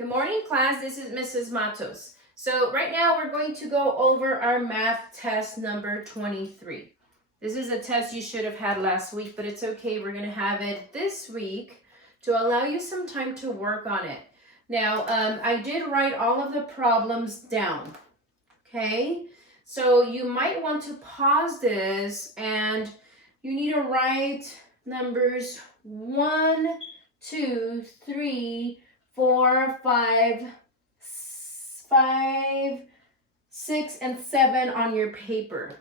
Good morning, class. This is Mrs. Matos. So right now we're going to go over our math test number 23. This is a test you should have had last week, but it's okay. We're going to have it this week to allow you some time to work on it. Now, I did write all of the problems down, okay? So you might want to pause this and you need to write numbers 1, 2, 3, 4, 5, 6, and 7 on your paper.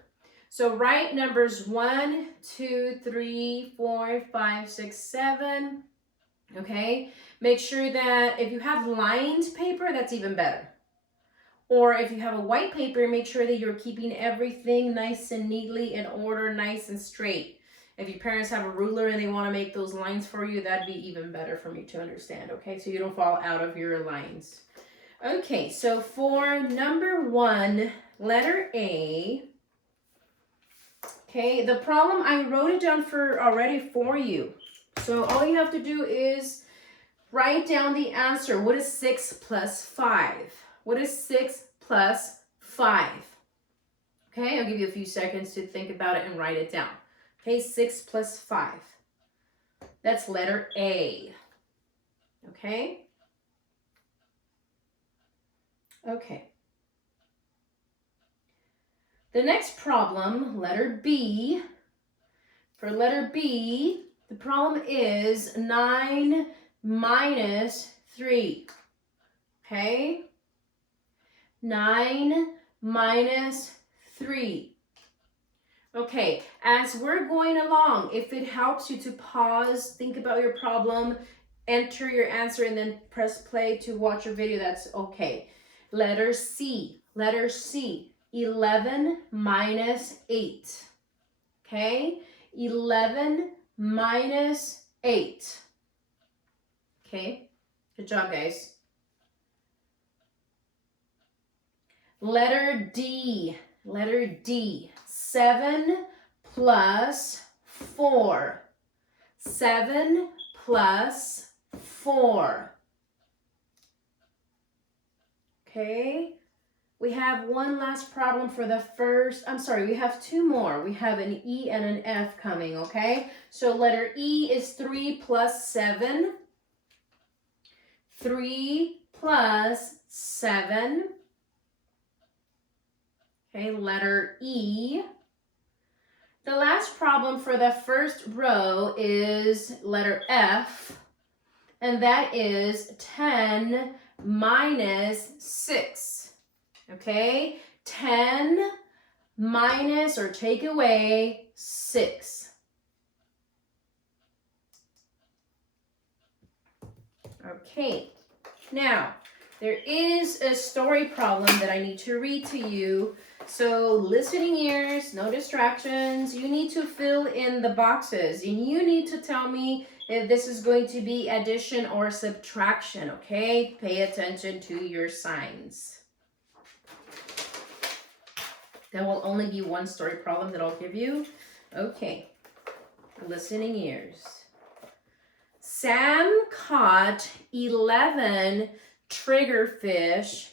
So write numbers 1, 2, 3, 4, 5, 6, 7. Okay? Make sure that if you have lined paper, that's even better. Or if you have a white paper, make sure that you're keeping everything nice and neatly in order, nice and straight. If your parents have a ruler and they want to make those lines for you, that'd be even better for me to understand, okay? So you don't fall out of your lines. Okay, so for number 1, letter A, okay, the problem, I wrote it down already for you. So all you have to do is write down the answer. What is 6 plus 5? What is 6 plus 5? Okay, I'll give you a few seconds to think about it and write it down. Okay, 6 plus 5. That's letter A. Okay? Okay. The next problem, letter B. For letter B, the problem is 9 minus 3. Okay? 9 minus 3. Okay, as we're going along, if it helps you to pause, think about your problem, enter your answer, and then press play to watch your video, that's okay. Letter C. Letter C. 11 minus 8. Okay? 11 minus 8. Okay? Good job, guys. Letter D. Letter D. 7 plus 4. 7 plus 4. Okay. We have one last problem for the first. We have 2 more. We have an E and an F coming, okay? So letter E is 3 plus 7. 3 plus 7. Okay, letter E. The last problem for the first row is letter F, and that is 10 minus 6. Okay, 10 minus or take away 6. Okay, now there is a story problem that I need to read to you. So listening ears, no distractions. You need to fill in the boxes and you need to tell me if this is going to be addition or subtraction, okay? Pay attention to your signs. There will only be one story problem that I'll give you. Okay, listening ears. Sam caught 11 triggerfish.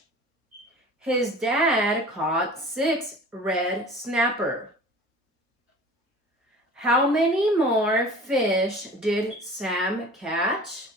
His dad caught 6 red snapper. How many more fish did Sam catch?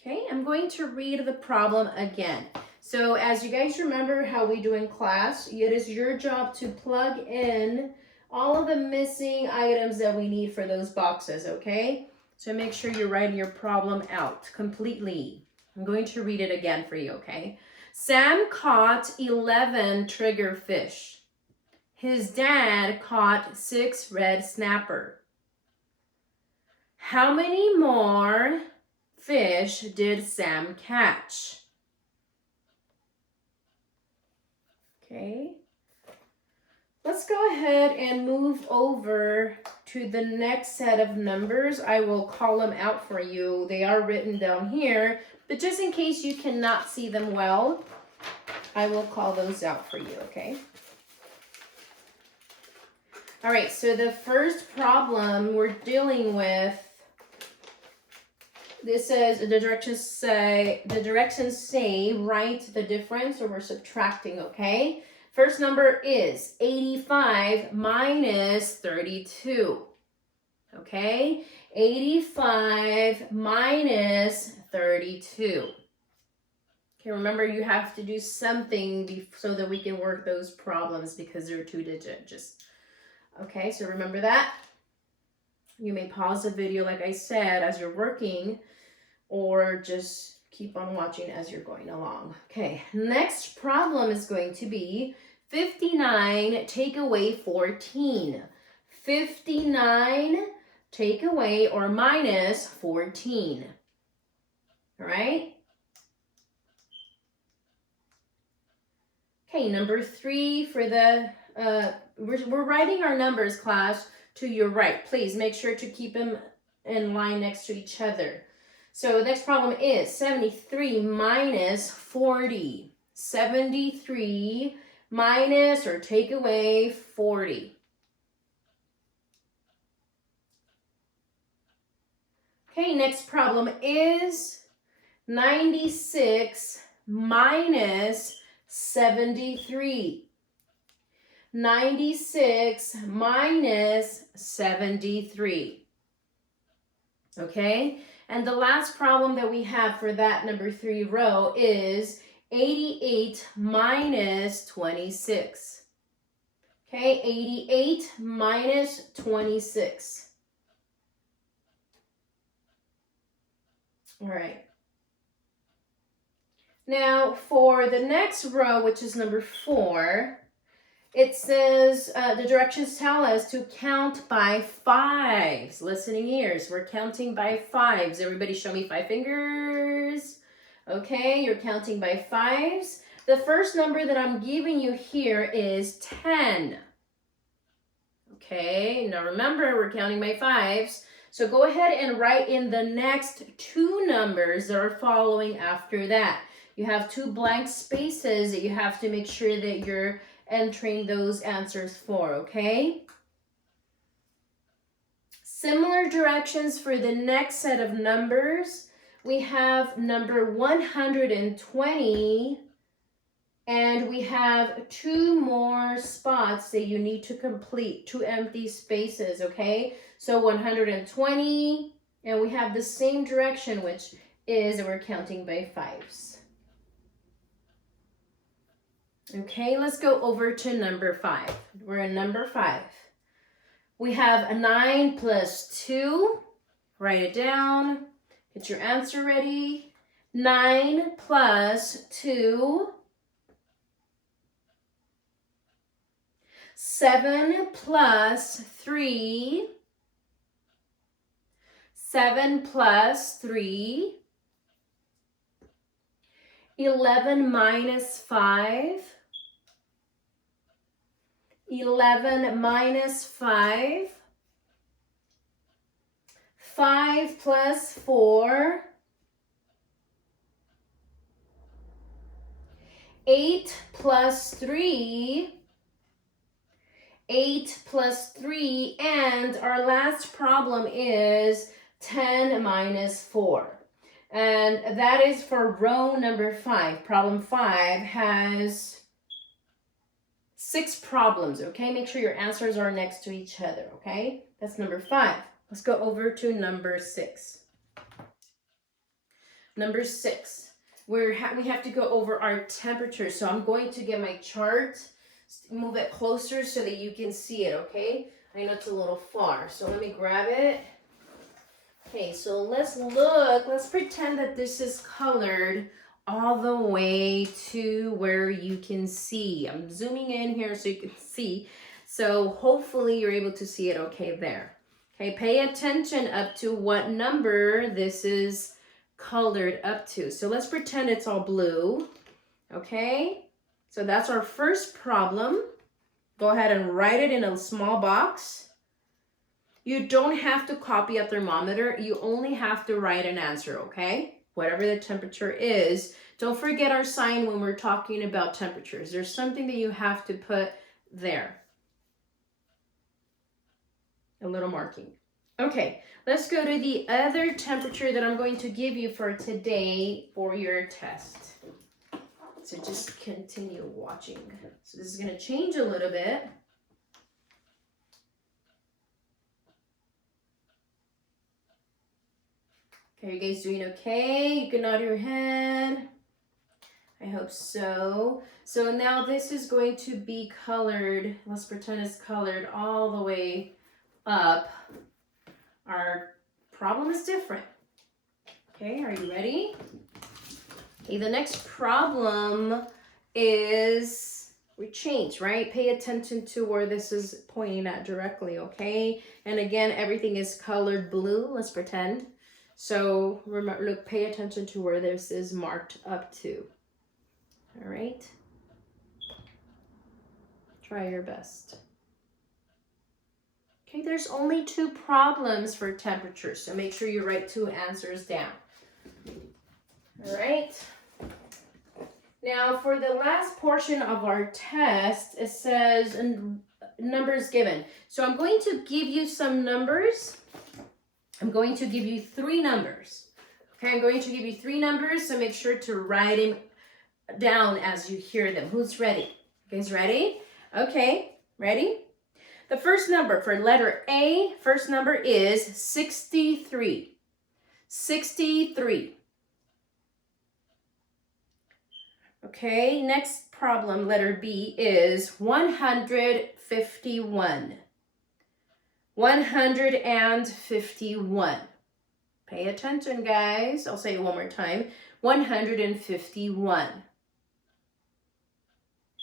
Okay, I'm going to read the problem again. So as you guys remember how we do in class, it is your job to plug in all of the missing items that we need for those boxes, okay? So make sure you're writing your problem out completely. I'm going to read it again for you, okay? Sam caught 11 triggerfish. His dad caught 6 red snapper. How many more fish did Sam catch? Okay. Let's go ahead and move over to the next set of numbers. I will call them out for you. They are written down here, but just in case you cannot see them well, I will call those out for you, okay? All right, so the first problem we're dealing with, this says the directions say write the difference, or we're subtracting, okay? First number is 85 minus 32. Okay? 85 minus 32. Okay, remember you have to do something so that we can work those problems because they're 2-digit. Okay, so remember that. You may pause the video, like I said, as you're working, or just keep on watching as you're going along. Okay, next problem is going to be 59 take away 14. 59 take away or minus 14. All right? Okay, number 3 for the, we're writing our numbers, class, to your right. Please make sure to keep them in line next to each other. So the next problem is 73 minus 40. 73 minus or take away 40. Okay, next problem is 96 minus 73. 96 minus 73. Okay, and the last problem that we have for that number 3 row is 88 minus 26. Okay, 88 minus 26. All right. Now for the next row, which is number 4, it says the directions tell us to count by 5s. Listening ears, we're counting by 5s. Everybody show me 5 fingers. Okay, you're counting by 5s. The first number that I'm giving you here is 10. Okay, now remember we're counting by 5s. So go ahead and write in the next 2 numbers that are following after that. You have 2 blank spaces that you have to make sure that you're entering those answers for, okay? Similar directions for the next set of numbers. We have number 120, and we have 2 more spots that you need to complete, 2 empty spaces, okay? So 120, and we have the same direction, which is we're counting by 5s. Okay, let's go over to number 5. We're in number 5. We have a 9 plus 2. Write it down. Get your answer ready. 9 plus 2. 7 plus 3. 7 plus 3. 11 minus 5. 11 minus 5. 5 plus 4. 8 plus 3. 8 plus 3. And our last problem is 10 minus 4. And that is for row number 5. Problem 5 has 6 problems, okay? Make sure your answers are next to each other, okay? That's number 5. Let's go over to number 6. Number 6, we have to go over our temperature. So I'm going to get my chart, move it closer so that you can see it, okay? I know it's a little far, so let me grab it. Okay, so let's look. Let's pretend that this is colored all the way to where you can see. I'm zooming in here so you can see. So hopefully you're able to see it okay there. Okay, pay attention up to what number this is colored up to. So let's pretend it's all blue. Okay, so that's our first problem. Go ahead and write it in a small box. You don't have to copy a thermometer. You only have to write an answer, okay? Whatever the temperature is. Don't forget our sign when we're talking about temperatures. There's something that you have to put there. a little marking. Okay, let's go to the other temperature that I'm going to give you for today for your test. So just continue watching. So this is going to change a little bit. Okay, you guys doing okay? You can nod your head. I hope so. So now this is going to be colored. Let's pretend it's colored all the way up. Our problem is different. Okay, are you ready? Okay, the next problem is we change, right? Pay attention to where this is pointing at directly, okay? And again, everything is colored blue. Let's pretend. So remember, look, pay attention to where this is marked up to. All right. Try your best. Okay, there's only 2 problems for temperature, so make sure you write 2 answers down. All right. Now, for the last portion of our test, it says numbers given. So I'm going to give you some numbers. I'm going to give you 3 numbers. Okay, I'm going to give you 3 numbers, so make sure to write them down as you hear them. Who's ready? You guys ready? Okay, ready? The first number for letter A, first number is 63. 63. Okay, next problem, letter B, is 151. 151. Pay attention, guys. I'll say it one more time. 151.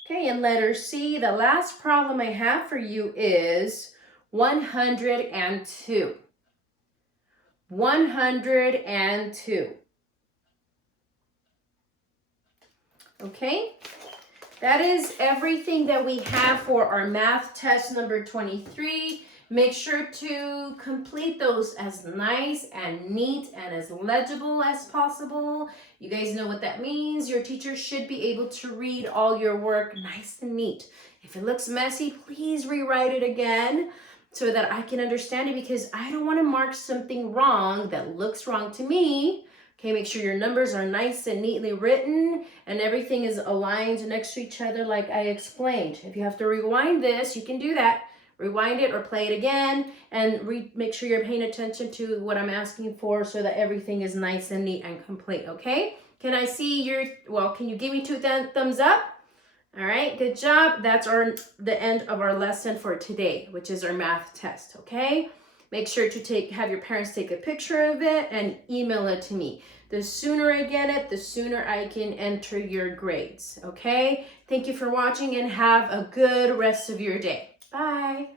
Okay, and letter C, the last problem I have for you is 102. 102. Okay, that is everything that we have for our math test number 23. Make sure to complete those as nice and neat and as legible as possible. You guys know what that means. Your teacher should be able to read all your work nice and neat. If it looks messy, please rewrite it again so that I can understand it, because I don't want to mark something wrong that looks wrong to me. Okay, make sure your numbers are nice and neatly written and everything is aligned next to each other like I explained. If you have to rewind this, you can do that. Rewind it or play it again and make sure you're paying attention to what I'm asking for so that everything is nice and neat and complete, okay? Can I see can you give me 2 thumbs up? All right, good job. That's the end of our lesson for today, which is our math test, okay? Make sure to have your parents take a picture of it and email it to me. The sooner I get it, the sooner I can enter your grades, okay? Thank you for watching and have a good rest of your day. Bye.